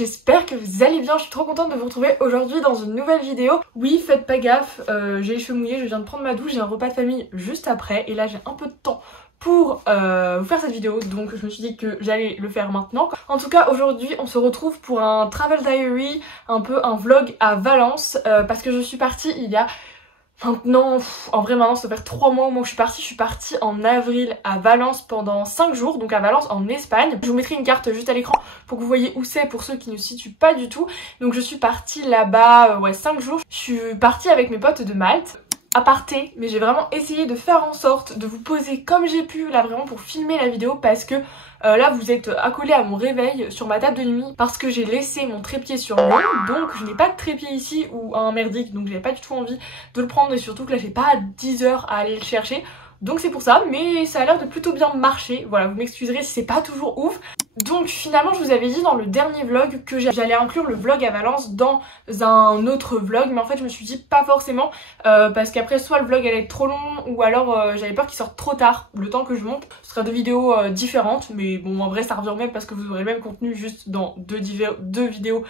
j'espère que vous allez bien, je suis trop contente de vous retrouver aujourd'hui dans une nouvelle vidéo. Oui, faites pas gaffe, j'ai les cheveux mouillés, je viens de prendre ma douche, j'ai un repas de famille juste après et là j'ai un peu de temps pour vous faire cette vidéo, donc je me suis dit que j'allais le faire maintenant. En tout cas aujourd'hui on se retrouve pour un travel diary, un peu un vlog à Valence, parce que je suis partie il y a maintenant, en vrai maintenant ça doit faire 3 mois au moment où je suis partie en avril à Valence pendant 5 jours, donc à Valence en Espagne. Je vous mettrai une carte juste à l'écran pour que vous voyez où c'est pour ceux qui ne se situent pas du tout. Donc je suis partie là-bas, 5 jours. Je suis partie avec mes potes de Malte. Aparté, mais j'ai vraiment essayé de faire en sorte de vous poser comme j'ai pu là vraiment pour filmer la vidéo parce que là vous êtes accolés à mon réveil sur ma table de nuit parce que j'ai laissé mon trépied sur Lyon, donc je n'ai pas de trépied ici ou un merdique, donc j'avais pas du tout envie de le prendre et surtout que là j'ai pas 10 heures à aller le chercher. Donc c'est pour ça, mais ça a l'air de plutôt bien marcher. Voilà, vous m'excuserez si c'est pas toujours ouf. Donc finalement je vous avais dit dans le dernier vlog que j'allais inclure le vlog à Valence dans un autre vlog, mais en fait je me suis dit pas forcément parce qu'après soit le vlog allait être trop long ou alors j'avais peur qu'il sorte trop tard le temps que je monte. Ce sera deux vidéos différentes, mais bon en vrai ça revient au même parce que vous aurez le même contenu juste dans deux vidéos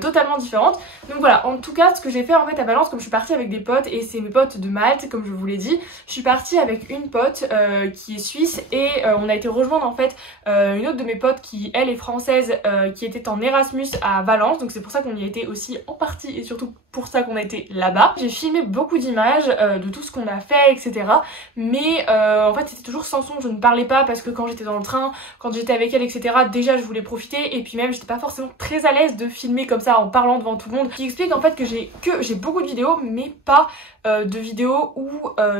totalement différentes. Donc voilà, en tout cas ce que j'ai fait en fait à Valence, comme je suis partie avec des potes et c'est mes potes de Malte comme je vous l'ai dit, je suis partie avec une pote qui est suisse et on a été rejoindre en fait une autre de mes potes qui elle est française, qui était en Erasmus à Valence, donc c'est pour ça qu'on y a été aussi en partie et surtout pour ça qu'on a été là-bas. J'ai filmé beaucoup d'images de tout ce qu'on a fait, etc. Mais en fait c'était toujours sans son, je ne parlais pas parce que quand j'étais dans le train, quand j'étais avec elle, etc. déjà je voulais profiter et puis même j'étais pas forcément très à l'aise de filmer comme ça en parlant devant tout le monde. Ce qui explique en fait que j'ai beaucoup de vidéos mais pas de vidéos où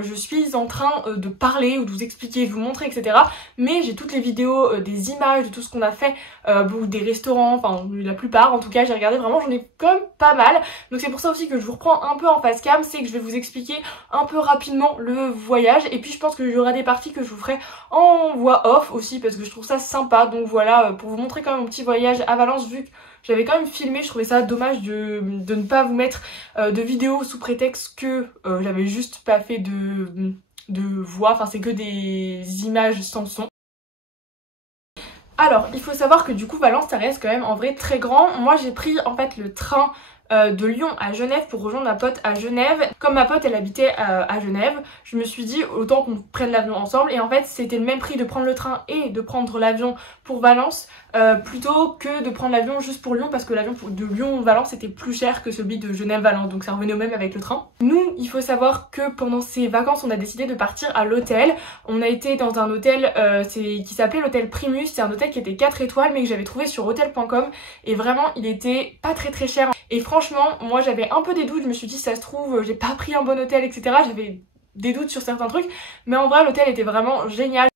je suis en train de parler ou de vous expliquer, de vous montrer, etc. Mais j'ai toutes les vidéos, des images de tout ce qu'on a fait, des restaurants, enfin la plupart en tout cas j'ai regardé vraiment, j'en ai quand même pas mal. Donc c'est pour ça aussi que je vous reprends un peu en face cam, c'est que je vais vous expliquer un peu rapidement le voyage et puis je pense qu'il y aura des parties que je vous ferai en voix off aussi parce que je trouve ça sympa. Donc voilà, pour vous montrer quand même mon petit voyage à Valence, vu que j'avais quand même filmé, je trouvais ça dommage de ne pas vous mettre de vidéos sous prétexte que j'avais juste pas fait de voix, enfin c'est que des images sans son. Alors, il faut savoir que du coup Valence ça reste quand même en vrai très grand. Moi j'ai pris en fait le train de Lyon à Genève pour rejoindre ma pote à Genève. Comme ma pote elle habitait à Genève, je me suis dit autant qu'on prenne l'avion ensemble et en fait c'était le même prix de prendre le train et de prendre l'avion pour Valence plutôt que de prendre l'avion juste pour Lyon parce que l'avion de Lyon-Valence était plus cher que celui de Genève-Valence, donc ça revenait au même avec le train. Nous, il faut savoir que pendant ces vacances on a décidé de partir à l'hôtel. On a été dans un hôtel qui s'appelait l'hôtel Primus, c'est un hôtel qui était 4 étoiles mais que j'avais trouvé sur hotel.com et vraiment il était pas très cher. Et franchement moi j'avais un peu des doutes, je me suis dit ça se trouve j'ai pas pris un bon hôtel, etc. J'avais des doutes sur certains trucs mais en vrai l'hôtel était vraiment génial.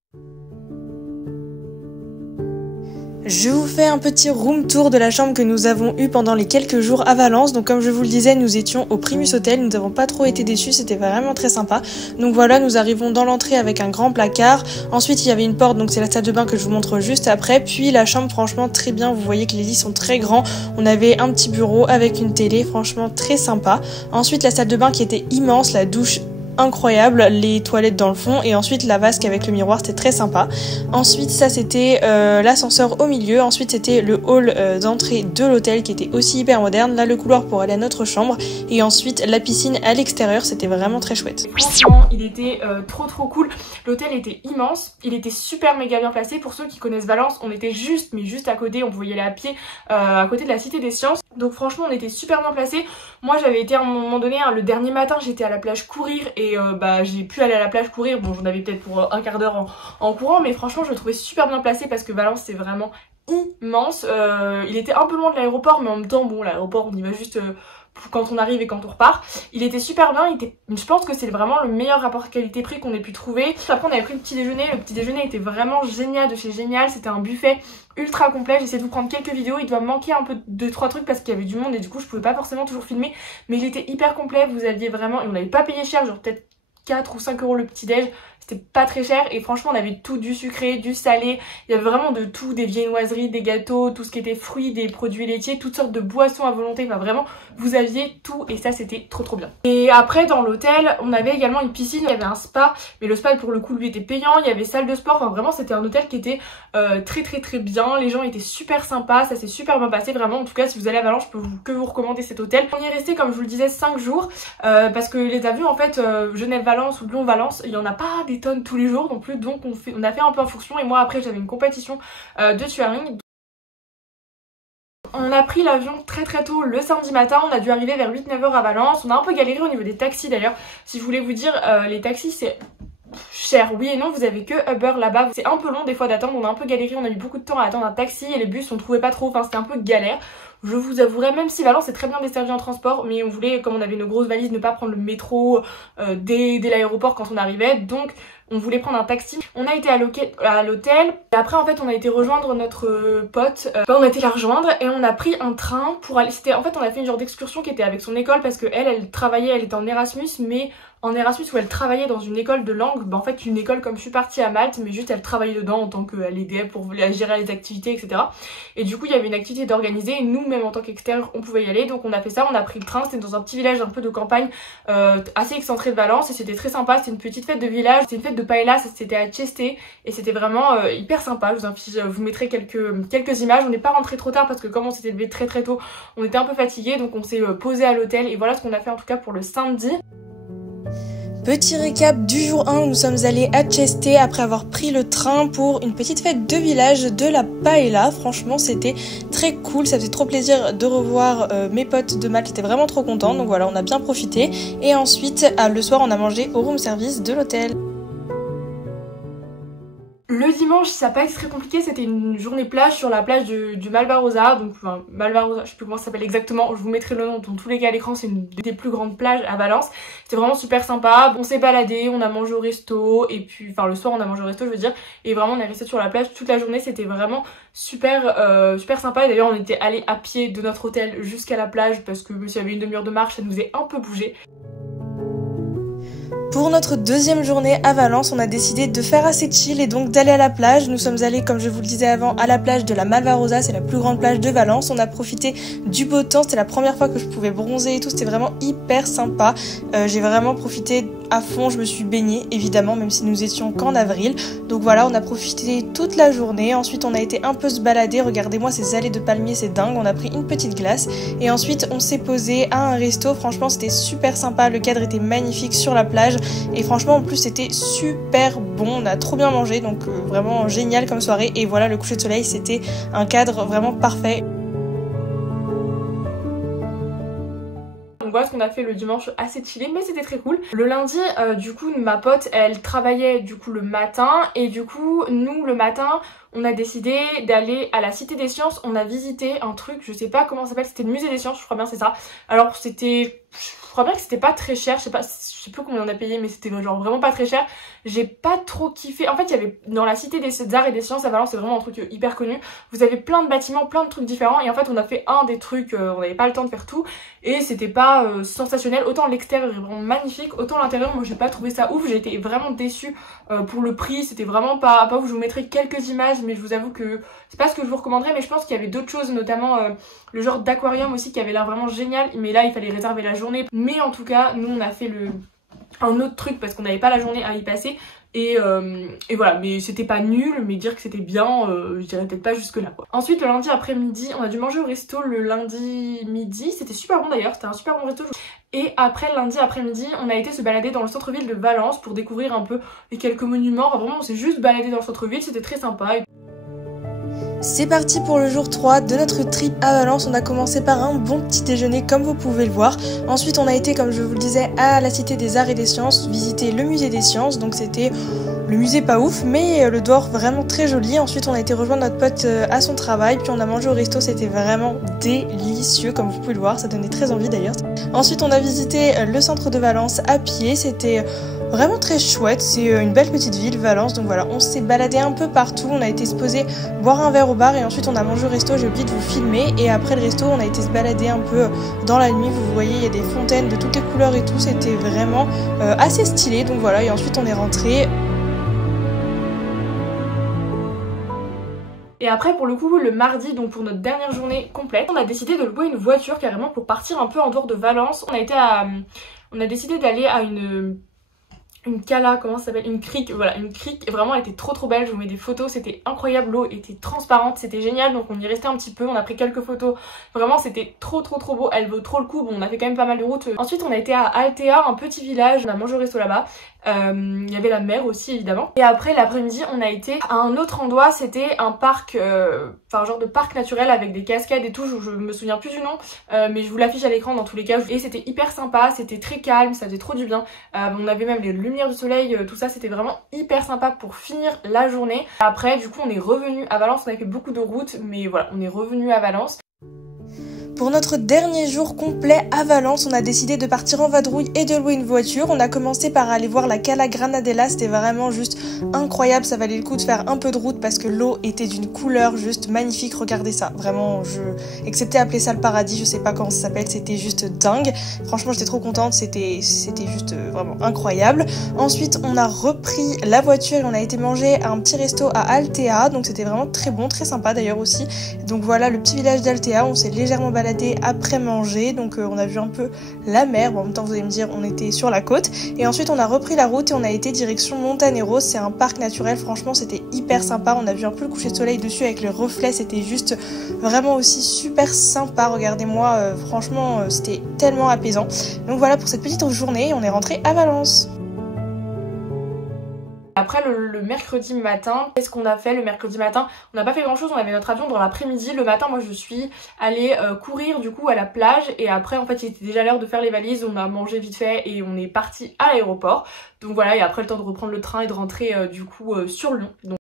Je vous fais un petit room tour de la chambre que nous avons eue pendant les quelques jours à Valence. Donc comme je vous le disais, nous étions au Primus Hotel, nous n'avons pas trop été déçus, c'était vraiment très sympa. Donc voilà, nous arrivons dans l'entrée avec un grand placard. Ensuite il y avait une porte, donc c'est la salle de bain que je vous montre juste après. Puis la chambre, franchement très bien, vous voyez que les lits sont très grands. On avait un petit bureau avec une télé, franchement très sympa. Ensuite la salle de bain qui était immense, la douche incroyable, les toilettes dans le fond et ensuite la vasque avec le miroir, c'était très sympa. Ensuite ça c'était l'ascenseur au milieu, ensuite c'était le hall d'entrée de l'hôtel qui était aussi hyper moderne, là le couloir pour aller à notre chambre et ensuite la piscine à l'extérieur, c'était vraiment très chouette. Franchement il était trop cool, l'hôtel était immense, il était super méga bien placé. Pour ceux qui connaissent Valence, on était juste à côté, on pouvait y aller à pied à côté de la Cité des Sciences, donc franchement on était super bien placé. Moi j'avais été à un moment donné, le dernier matin j'étais à la plage courir et j'ai pu aller à la plage courir, bon j'en avais peut-être pour un quart d'heure en courant, mais franchement je le trouvais super bien placé parce que Valence c'est vraiment immense. Il était un peu loin de l'aéroport mais en même temps bon l'aéroport on y va juste quand on arrive et quand on repart. Il était super bien, je pense que c'est vraiment le meilleur rapport qualité-prix qu'on ait pu trouver. Après on avait pris le petit déjeuner, le petit déjeuner était vraiment génial de chez Génial, c'était un buffet ultra complet. J'ai essayé de vous prendre quelques vidéos, il doit me manquer un peu 2-3 trucs parce qu'il y avait du monde et du coup je pouvais pas forcément toujours filmer, mais il était hyper complet, vous aviez vraiment, et on n'avait pas payé cher, genre peut-être 4 ou 5 euros le petit déj, c'était pas très cher et franchement on avait tout, du sucré, du salé, il y avait vraiment de tout, des viennoiseries, des gâteaux, tout ce qui était fruits, des produits laitiers, toutes sortes de boissons à volonté, enfin vraiment vous aviez tout et ça c'était trop bien. Et après dans l'hôtel on avait également une piscine, il y avait un spa, mais le spa pour le coup lui était payant, il y avait salle de sport, enfin vraiment c'était un hôtel qui était très bien, les gens étaient super sympas, ça s'est super bien passé vraiment. En tout cas si vous allez à Valence je peux que vous recommander cet hôtel. On y est resté comme je vous le disais 5 jours parce que les avions en fait Genève-Valence ou Lyon-Valence il y en a pas des tonnes tous les jours non plus, donc on a fait un peu en fonction et moi après j'avais une compétition de touring. On a pris l'avion très tôt le samedi matin, on a dû arriver vers 8-9h à Valence, on a un peu galéré au niveau des taxis d'ailleurs. Si je voulais vous dire les taxis c'est cher, oui et non, vous avez que Uber là-bas, c'est un peu long des fois d'attendre, on a un peu galéré, on a mis beaucoup de temps à attendre un taxi et les bus on trouvait pas trop, enfin c'était un peu galère. Je vous avouerai, même si Valence est très bien desservi en transport, mais on voulait, comme on avait une grosse valise, ne pas prendre le métro dès l'aéroport quand on arrivait, donc on voulait prendre un taxi. On a été à l'hôtel et après en fait on a été rejoindre notre pote, on a été la rejoindre et on a pris un train pour aller, en fait on a fait une genre d'excursion qui était avec son école parce que elle travaillait, elle était en Erasmus, mais en Erasmus où elle travaillait dans une école de langue, en fait une école comme je suis partie à Malte, mais juste elle travaillait dedans en tant qu'elle aidait pour gérer les activités etc. Et du coup il y avait une activité d'organiser et nous même en tant qu'extérieur on pouvait y aller, donc on a fait ça, on a pris le train, c'était dans un petit village un peu de campagne assez excentré de Valence et c'était très sympa, c'était une petite fête de village, c'était une fête de paella, c'était à Cheste et c'était vraiment hyper sympa. Je vous mettrai quelques images. On n'est pas rentré trop tard parce que comme on s'était levé très tôt on était un peu fatigué, donc on s'est posé à l'hôtel et voilà ce qu'on a fait en tout cas pour le samedi. Petit récap du jour 1, nous sommes allés à Cheste après avoir pris le train pour une petite fête de village de la paella. Franchement c'était très cool, ça faisait trop plaisir de revoir mes potes de Malte, j'étais vraiment trop contente, donc voilà on a bien profité. Et ensuite le soir on a mangé au room service de l'hôtel. Le dimanche ça n'a pas été très compliqué, c'était une journée plage sur la plage du Malvarosa, donc enfin Malvarosa, je sais plus comment ça s'appelle exactement, je vous mettrai le nom dans tous les cas à l'écran, c'est une des plus grandes plages à Valence. C'était vraiment super sympa, on s'est baladé, on a mangé au resto et puis enfin le soir on a mangé au resto je veux dire, et vraiment on est resté sur la plage toute la journée, c'était vraiment super sympa. Et d'ailleurs on était allé à pied de notre hôtel jusqu'à la plage parce que s'il y avait une demi-heure de marche ça nous faisait un peu bouger. Pour notre deuxième journée à Valence, on a décidé de faire assez chill et donc d'aller à la plage. Nous sommes allés, comme je vous le disais avant, à la plage de la Malvarosa, c'est la plus grande plage de Valence. On a profité du beau temps, c'était la première fois que je pouvais bronzer et tout, c'était vraiment hyper sympa. J'ai vraiment profité à fond, je me suis baignée évidemment, même si nous étions qu'en avril. Donc voilà, on a profité toute la journée. Ensuite on a été un peu se balader, regardez-moi ces allées de palmiers, c'est dingue. On a pris une petite glace et ensuite on s'est posé à un resto. Franchement c'était super sympa, le cadre était magnifique sur la plage et franchement en plus c'était super bon, on a trop bien mangé, donc vraiment génial comme soirée. Et voilà, le coucher de soleil c'était un cadre vraiment parfait. Donc voilà ce qu'on a fait le dimanche, assez chillé mais c'était très cool. Le lundi du coup ma pote elle travaillait du coup le matin et du coup nous le matin on a décidé d'aller à la Cité des Sciences. On a visité un truc, je sais pas comment ça s'appelle, c'était le musée des sciences, je crois bien c'est ça. Alors c'était, je crois bien que c'était pas très cher, je sais plus combien on a payé mais c'était genre vraiment pas très cher. J'ai pas trop kiffé, en fait il y avait dans la Cité des Arts et des Sciences à Valence, c'est vraiment un truc hyper connu. Vous avez plein de bâtiments, plein de trucs différents et en fait on a fait un des trucs, on n'avait pas le temps de faire tout et c'était pas sensationnel. Autant l'extérieur est vraiment magnifique, autant l'intérieur moi j'ai pas trouvé ça ouf, j'ai été vraiment déçue pour le prix, c'était vraiment pas ouf. Je vous mettrai quelques images mais je vous avoue que c'est pas ce que je vous recommanderais, mais je pense qu'il y avait d'autres choses, notamment le genre d'aquarium aussi qui avait l'air vraiment génial, mais là il fallait réserver la journée. Mais en tout cas nous on a fait un autre truc parce qu'on n'avait pas la journée à y passer et voilà, mais c'était pas nul, mais dire que c'était bien, je dirais peut-être pas jusque là quoi. Ensuite le lundi après-midi on a dû manger au resto le lundi midi, c'était super bon d'ailleurs, c'était un super bon resto. Et après le lundi après-midi on a été se balader dans le centre-ville de Valence pour découvrir un peu les quelques monuments, enfin vraiment on s'est juste baladé dans le centre-ville, c'était très sympa. C'est parti pour le jour 3 de notre trip à Valence. On a commencé par un bon petit déjeuner comme vous pouvez le voir. Ensuite on a été, comme je vous le disais, à la Cité des Arts et des Sciences, visiter le musée des sciences. Donc c'était le musée pas ouf mais le dehors vraiment très joli. Ensuite on a été rejoindre notre pote à son travail, puis on a mangé au resto, c'était vraiment délicieux comme vous pouvez le voir, ça donnait très envie d'ailleurs. Ensuite on a visité le centre de Valence à pied, c'était vraiment très chouette, c'est une belle petite ville Valence, donc voilà, on s'est baladé un peu partout, on a été se poser, boire un verre au bar et ensuite on a mangé au resto, j'ai oublié de vous filmer, et après le resto on a été se balader un peu dans la nuit, vous voyez il y a des fontaines de toutes les couleurs et tout, c'était vraiment assez stylé, donc voilà, et ensuite on est rentré. Et après pour le coup le mardi, donc pour notre dernière journée complète, on a décidé de louer une voiture carrément pour partir un peu en dehors de Valence. On a décidé d'aller à une cala, comment ça s'appelle, une crique, voilà, une crique, vraiment elle était trop belle, je vous mets des photos, c'était incroyable, l'eau était transparente, c'était génial, donc on y restait un petit peu, on a pris quelques photos, vraiment c'était trop beau, elle vaut trop le coup, bon on a fait quand même pas mal de route. Ensuite on a été à Altea, un petit village, on a mangé au resto là-bas, il y avait la mer aussi évidemment, et après l'après-midi on a été à un autre endroit, c'était un parc, enfin genre de parc naturel avec des cascades et tout, je me souviens plus du nom, mais je vous l'affiche à l'écran dans tous les cas, et c'était hyper sympa, c'était très calme, ça faisait trop du bien, on avait même les lumières du soleil, tout ça, c'était vraiment hyper sympa pour finir la journée. Après du coup on est revenu à Valence, on avait fait beaucoup de routes, mais voilà, on est revenu à Valence. Pour notre dernier jour complet à Valence, on a décidé de partir en vadrouille et de louer une voiture. On a commencé par aller voir la Cala Granadella, c'était vraiment juste incroyable, ça valait le coup de faire un peu de route parce que l'eau était d'une couleur juste magnifique, regardez ça, vraiment, excepté appeler ça le paradis, je sais pas comment ça s'appelle, c'était juste dingue. Franchement j'étais trop contente, c'était juste vraiment incroyable. Ensuite on a repris la voiture et on a été manger à un petit resto à Altea, donc c'était vraiment très bon, très sympa d'ailleurs aussi. Donc voilà le petit village d'Altea, on s'est légèrement baladé après manger, donc on a vu un peu la mer, bon, en même temps vous allez me dire on était sur la côte, et ensuite on a repris la route et on a été direction Montaneros, c'est un parc naturel, franchement c'était hyper sympa, on a vu un peu le coucher de soleil dessus avec les reflets, c'était juste vraiment aussi super sympa, regardez-moi, franchement c'était tellement apaisant. Donc voilà pour cette petite journée, on est rentré à Valence. Après le mercredi matin, qu'est-ce qu'on a fait le mercredi matin? On n'a pas fait grand chose, on avait notre avion dans l'après-midi. Le matin moi je suis allée courir du coup à la plage, et après en fait il était déjà l'heure de faire les valises, on a mangé vite fait et on est parti à l'aéroport. Donc voilà, et après le temps de reprendre le train et de rentrer du coup sur Lyon. Donc...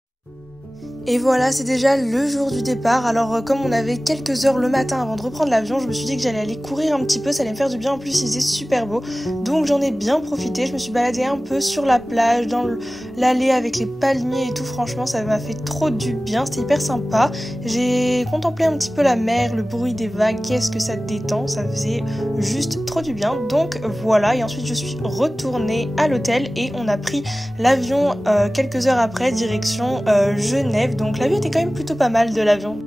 Et voilà, c'est déjà le jour du départ. Alors comme on avait quelques heures le matin avant de reprendre l'avion, je me suis dit que j'allais aller courir un petit peu, ça allait me faire du bien. En plus il faisait super beau, donc j'en ai bien profité. Je me suis baladée un peu sur la plage, dans l'allée avec les palmiers et tout. Franchement ça m'a fait trop du bien, c'était hyper sympa. J'ai contemplé un petit peu la mer, le bruit des vagues, qu'est-ce que ça détend, ça faisait juste trop du bien. Donc voilà, et ensuite je suis retournée à l'hôtel et on a pris l'avion quelques heures après, direction Genève. Donc la vue était quand même plutôt pas mal de l'avion.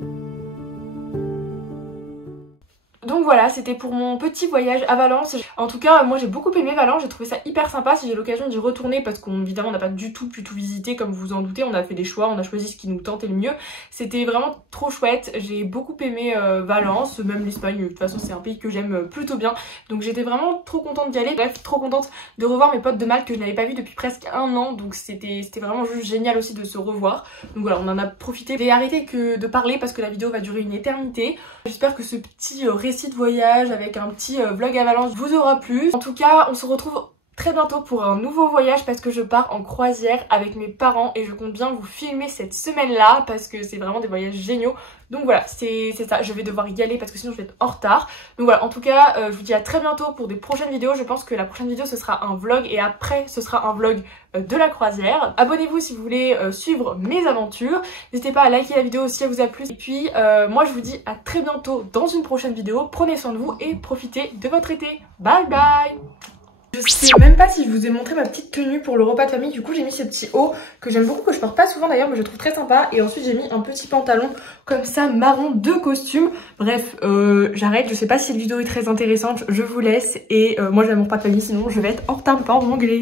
Donc voilà, c'était pour mon petit voyage à Valence. En tout cas, moi j'ai beaucoup aimé Valence, j'ai trouvé ça hyper sympa. Si j'ai l'occasion d'y retourner, parce qu'évidemment on n'a pas du tout pu tout visiter comme vous en doutez, on a fait des choix, on a choisi ce qui nous tentait le mieux. C'était vraiment trop chouette, j'ai beaucoup aimé Valence, même l'Espagne, de toute façon c'est un pays que j'aime plutôt bien. Donc j'étais vraiment trop contente d'y aller, bref, trop contente de revoir mes potes de Malte que je n'avais pas vu depuis presque un an. Donc c'était vraiment juste génial aussi de se revoir. Donc voilà, on en a profité. J'ai arrêté de parler parce que la vidéo va durer une éternité. J'espère que ce petit récit de voyage avec un petit vlog à Valence vous aura plu. En tout cas on se retrouve très bientôt pour un nouveau voyage parce que je pars en croisière avec mes parents et je compte bien vous filmer cette semaine là parce que c'est vraiment des voyages géniaux. Donc voilà, c'est ça, je vais devoir y aller parce que sinon je vais être en retard. Donc voilà, en tout cas je vous dis à très bientôt pour des prochaines vidéos. Je pense que la prochaine vidéo ce sera un vlog et après ce sera un vlog de la croisière. Abonnez-vous si vous voulez suivre mes aventures. N'hésitez pas à liker la vidéo si elle vous a plu. Et puis moi je vous dis à très bientôt dans une prochaine vidéo. Prenez soin de vous et profitez de votre été. Bye bye. Je sais même pas si je vous ai montré ma petite tenue pour le repas de famille. Du coup j'ai mis ce petit haut que j'aime beaucoup, que je porte pas souvent d'ailleurs mais je trouve très sympa. Et ensuite j'ai mis un petit pantalon comme ça marron de costume. Bref j'arrête, je sais pas si cette vidéo est très intéressante, je vous laisse. Et moi je vais à mon repas de famille sinon je vais être en retard, mes parents vont m'engueuler.